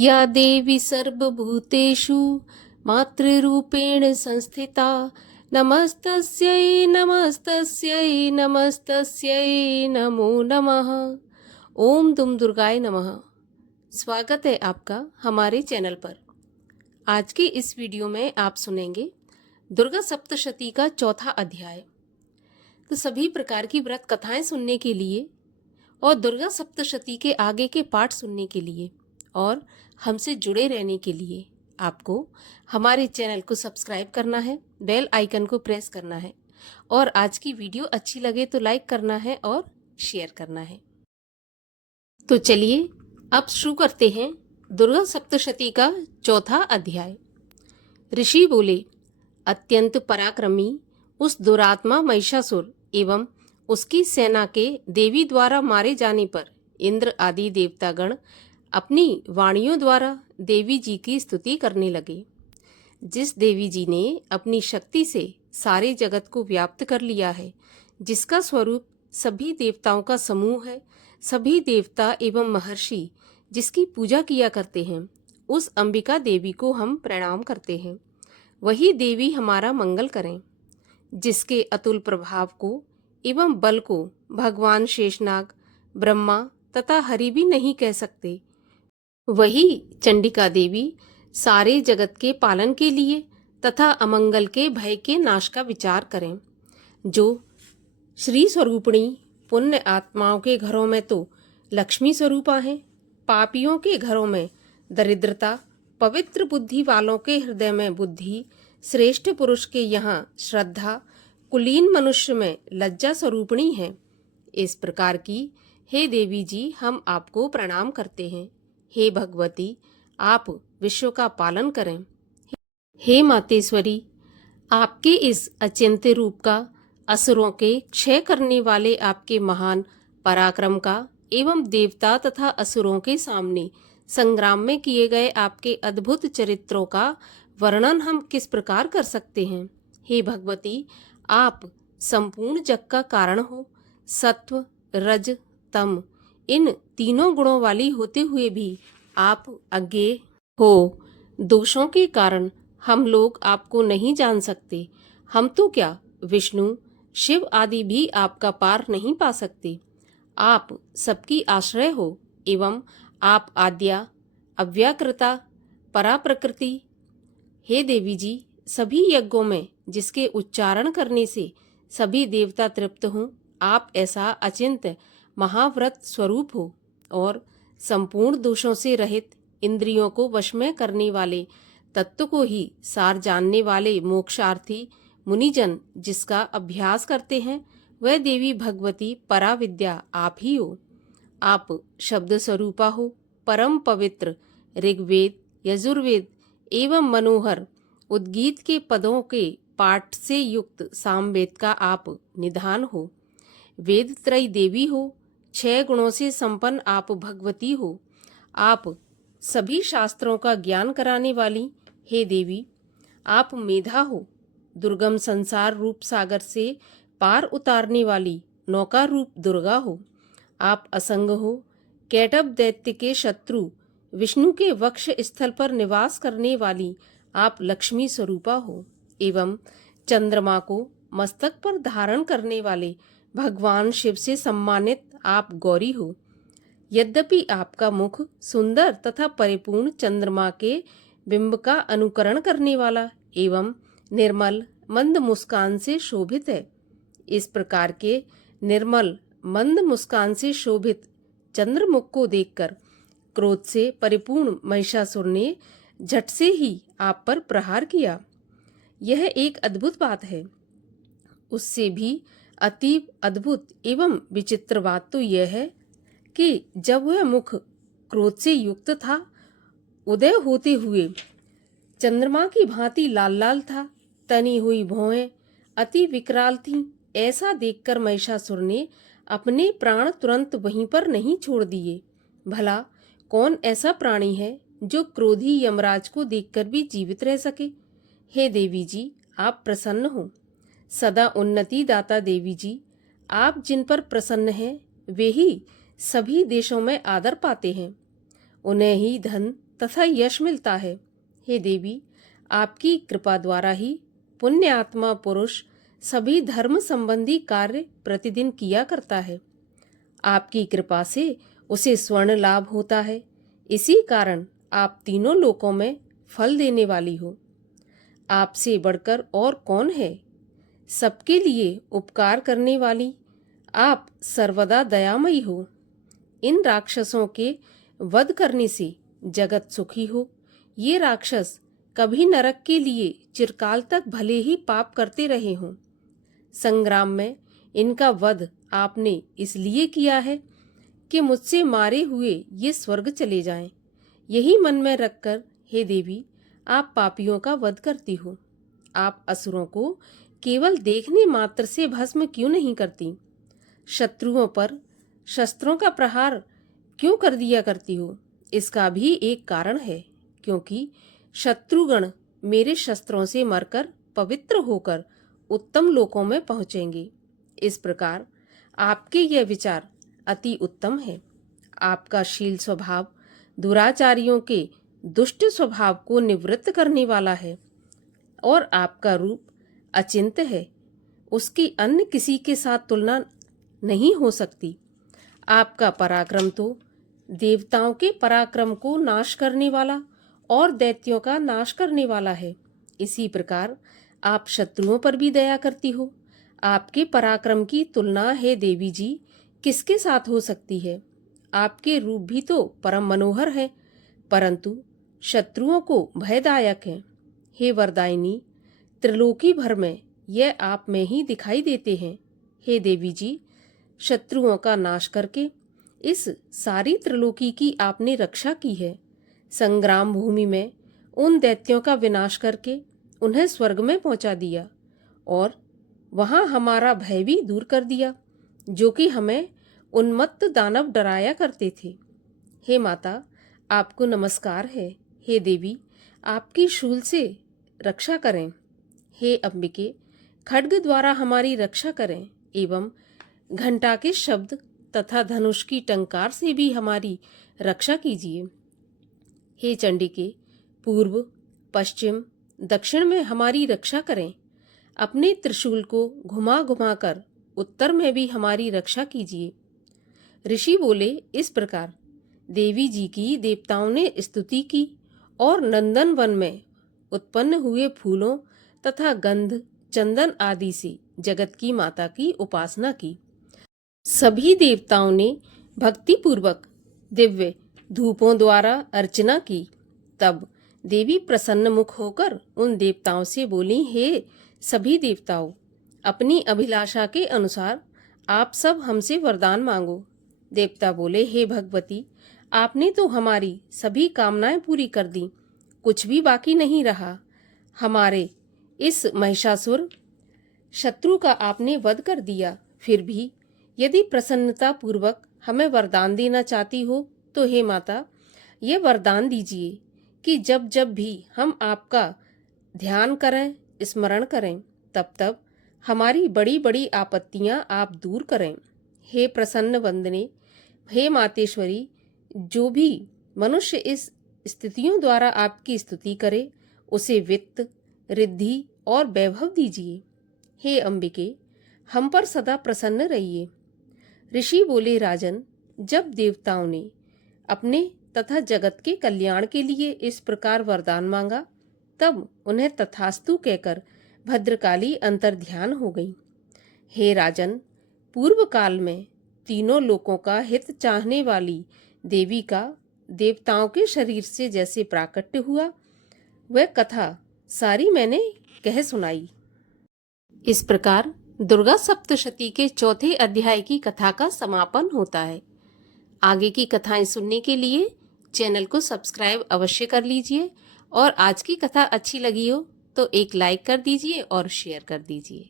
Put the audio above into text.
या देवी सर्वभूतेषु मातृरूपेण संस्थिता नमस्तस्यै नमस्तस्यै नमस्तस्यै नमो नमः। ओम दुम दुर्गाय नमः। स्वागत है आपका हमारे चैनल पर। आज के इस वीडियो में आप सुनेंगे दुर्गा सप्तशती का चौथा अध्याय। तो सभी प्रकार की व्रत कथाएं सुनने के लिए और दुर्गा सप्तशती के आगे के पाठ सुनने के लिए और हमसे जुड़े रहने के लिए आपको हमारे चैनल को सब्सक्राइब करना है, बेल आइकन को प्रेस करना है और आज की वीडियो अच्छी लगे तो लाइक करना है और शेयर करना है। तो चलिए अब शुरू करते हैं दुर्गा सप्तशती का चौथा अध्याय। ऋषि बोले, अत्यंत पराक्रमी उस दुरात्मा महिषासुर एवं उसकी सेना के देवी द्वारा मारे जाने पर इंद्र आदि देवतागण अपनी वाणियों द्वारा देवी जी की स्तुति करने लगे। जिस देवी जी ने अपनी शक्ति से सारे जगत को व्याप्त कर लिया है, जिसका स्वरूप सभी देवताओं का समूह है, सभी देवता एवं महर्षि जिसकी पूजा किया करते हैं, उस अंबिका देवी को हम प्रणाम करते हैं। वही देवी हमारा मंगल करें। जिसके अतुल प्रभाव को एवं बल को भगवान शेषनाग, ब्रह्मा तथा हरि भी नहीं कह सकते, वही चंडिका देवी सारे जगत के पालन के लिए तथा अमंगल के भय के नाश का विचार करें। जो श्री स्वरूपिणी पुण्य आत्माओं के घरों में तो लक्ष्मी स्वरूपा हैं, पापियों के घरों में दरिद्रता, पवित्र बुद्धि वालों के हृदय में बुद्धि, श्रेष्ठ पुरुष के यहाँ श्रद्धा, कुलीन मनुष्य में लज्जा स्वरूपिणी है। इस प्रकार की हे देवी जी हम आपको प्रणाम करते हैं। हे भगवती, आप विश्व का पालन करें। हे मातेश्वरी, आपके इस अचिंत्य रूप का, असुरों के क्षय करने वाले आपके महान पराक्रम का एवं देवता तथा असुरों के सामने संग्राम में किए गए आपके अद्भुत चरित्रों का वर्णन हम किस प्रकार कर सकते हैं। हे भगवती, आप संपूर्ण जग का कारण हो। सत्व, रज, तम इन तीनों गुणों वाली होते हुए भी आप अज्ञेय हो। दोषों के कारण हम लोग आपको नहीं जान सकते। हम तो क्या, विष्णु, शिव आदि भी आपका पार नहीं पा सकते। आप सबकी आश्रय हो एवं आप आद्या, अव्याकृता, पराप्रकृति। हे देवी जी, सभी यज्ञों में जिसके उच्चारण करने से सभी देवता तृप्त हों, आप ऐसा अचिंत्य महाव्रत स्वरूप हो और संपूर्ण दोषों से रहित, इंद्रियों को वश में करने वाले, तत्व को ही सार जानने वाले मोक्षार्थी मुनिजन जिसका अभ्यास करते हैं, वह देवी भगवती पराविद्या आप ही हो। आप शब्द स्वरूपा हो, परम पवित्र ऋग्वेद, यजुर्वेद एवं मनोहर उद्गीत के पदों के पाठ से युक्त सामवेद का आप निधान हो। वेद त्रयी देवी हो, 6 गुणों से संपन्न आप भगवती हो। आप सभी शास्त्रों का ज्ञान कराने वाली हे देवी, आप मेधा हो, दुर्गम संसार रूप सागर से पार उतारने वाली नौका रूप दुर्गा हो। आप असंग हो, कैटभ दैत्य के शत्रु विष्णु के वक्ष स्थल पर निवास करने वाली आप लक्ष्मी स्वरूपा हो एवं चंद्रमा को मस्तक पर धारण करने वाले भगवान शिव से सम्मानित आप गौरी हो। यद्यपि आपका मुख सुंदर तथा परिपूर्ण चंद्रमा के बिंब का अनुकरण करने वाला एवं निर्मल मंद मुस्कान से शोभित है। इस प्रकार के निर्मल मंद मुस्कान से शोभित चंद्रमुख को देखकर क्रोध से परिपूर्ण महिषासुर ने झट से ही आप पर प्रहार किया। यह एक अद्भुत बात है। उससे भी अतीव अद्भुत एवं विचित्र बात तो यह है कि जब वह मुख क्रोध से युक्त था, उदय होते हुए चंद्रमा की भांति लाल लाल था, तनी हुई भौहें अति विकराल थीं। ऐसा देखकर महिषासुर ने अपने प्राण तुरंत वहीं पर नहीं छोड़ दिए। भला कौन ऐसा प्राणी है जो क्रोधी यमराज को देखकर भी जीवित रह सके। हे देवी जी, आप प्रसन्न हो। सदा उन्नति दाता देवी जी, आप जिन पर प्रसन्न हैं वे ही सभी देशों में आदर पाते हैं। उन्हें ही धन, तथा यश मिलता है। हे देवी, आपकी कृपा द्वारा ही पुण्य आत्मा पुरुष सभी धर्म संबंधी कार्य प्रतिदिन किया करता है। आपकी कृपा से उसे स्वर्ण लाभ होता है। इसी कारण आप तीनों लोकों में फल देने वाली हो। आपसे बढ़कर और कौन है? सबके लिए उपकार करने वाली आप सर्वदा दयामयी हो। इन राक्षसों के वध करने से जगत सुखी हो। ये राक्षस कभी नरक के लिए चिरकाल तक भले ही पाप करते रहे हों। संग्राम में इनका वध आपने इसलिए किया है कि मुझसे मारे हुए ये स्वर्ग चले जाएं। यही मन में रखकर हे देवी, आप पापियों का वध करती हो। आप असुरों को केवल देखने मात्र से भस्म क्यों नहीं करती? शत्रुओं पर शस्त्रों का प्रहार क्यों कर दिया करती हो? इसका भी एक कारण है, क्योंकि शत्रुगण मेरे शस्त्रों से मरकर पवित्र होकर उत्तम लोकों में पहुंचेंगे। इस प्रकार आपके यह विचार अति उत्तम है। आपका शील स्वभाव दुराचारियों के दुष्ट स्वभाव को निवृत्त करने वाला है और आपका रूप अचिंत्य है। उसकी अन्य किसी के साथ तुलना नहीं हो सकती। आपका पराक्रम तो देवताओं के पराक्रम को नाश करने वाला और दैत्यों का नाश करने वाला है। इसी प्रकार आप शत्रुओं पर भी दया करती हो। आपके पराक्रम की तुलना है देवी जी किसके साथ हो सकती है? आपके रूप भी तो परम मनोहर है, परंतु शत्रुओं को भयदायक है। हे वरदायिनी, त्रिलोकी भर में यह आप में ही दिखाई देते हैं। हे देवी जी, शत्रुओं का नाश करके इस सारी त्रिलोकी की आपने रक्षा की है। संग्राम भूमि में उन दैत्यों का विनाश करके उन्हें स्वर्ग में पहुंचा दिया और वहां हमारा भय भी दूर कर दिया, जो कि हमें उन्मत्त दानव डराया करते थे। हे माता, आपको नमस्कार है। हे देवी, आपकी शूल से रक्षा करें। हे अंबिके, खड्ग द्वारा हमारी रक्षा करें एवं घंटा के शब्द तथा धनुष की टंकार से भी हमारी रक्षा कीजिए। हे चंडिके, पूर्व, पश्चिम, दक्षिण में हमारी रक्षा करें। अपने त्रिशूल को घुमा घुमा कर उत्तर में भी हमारी रक्षा कीजिए। ऋषि बोले इस प्रकार देवी जी की देवताओं ने स्तुति की और नंदन वन में उत्पन्न हुए फूलों तथा गंध, चंदन आदि से जगत की माता की उपासना की। सभी देवताओं ने भक्ति पूर्वक दिव्य धूपों द्वारा अर्चना की। तब देवी प्रसन्न मुख होकर उन देवताओं से बोली, हे सभी देवताओं, अपनी अभिलाषा के अनुसार आप सब हमसे वरदान मांगो। देवता बोले, हे भगवती, आपने तो हमारी सभी कामनाएं पूरी कर दी, कुछ भी बाकी नहीं रहा। हमारे इस महिषासुर शत्रु का आपने वध कर दिया। फिर भी यदि प्रसन्नता पूर्वक हमें वरदान देना चाहती हो तो हे माता, ये वरदान दीजिए कि जब जब भी हम आपका ध्यान करें, स्मरण करें, तब तब हमारी बड़ी बड़ी आपत्तियां आप दूर करें। हे प्रसन्न वंदने, हे मातेश्वरी, जो भी मनुष्य इस स्थितियों द्वारा आपकी स्तुति करे उसे वित्त, रिद्धि और वैभव दीजिए। हे अंबिके, हम पर सदा प्रसन्न रहिए। ऋषि बोले, राजन, जब देवताओं ने अपने तथा जगत के कल्याण के लिए इस प्रकार वरदान मांगा, तब उन्हें तथास्तु कहकर भद्रकाली अंतर्ध्यान हो गई। हे राजन, पूर्व काल में तीनों लोकों का हित चाहने वाली देवी का देवताओं के शरीर से जैसे प्राकट्य हुआ, वह कथा सारी मैंने कह सुनाई। इस प्रकार दुर्गा सप्तशती के चौथे अध्याय की कथा का समापन होता है। आगे की कथाएं सुनने के लिए चैनल को सब्सक्राइब अवश्य कर लीजिए और आज की कथा अच्छी लगी हो तो एक लाइक कर दीजिए और शेयर कर दीजिए।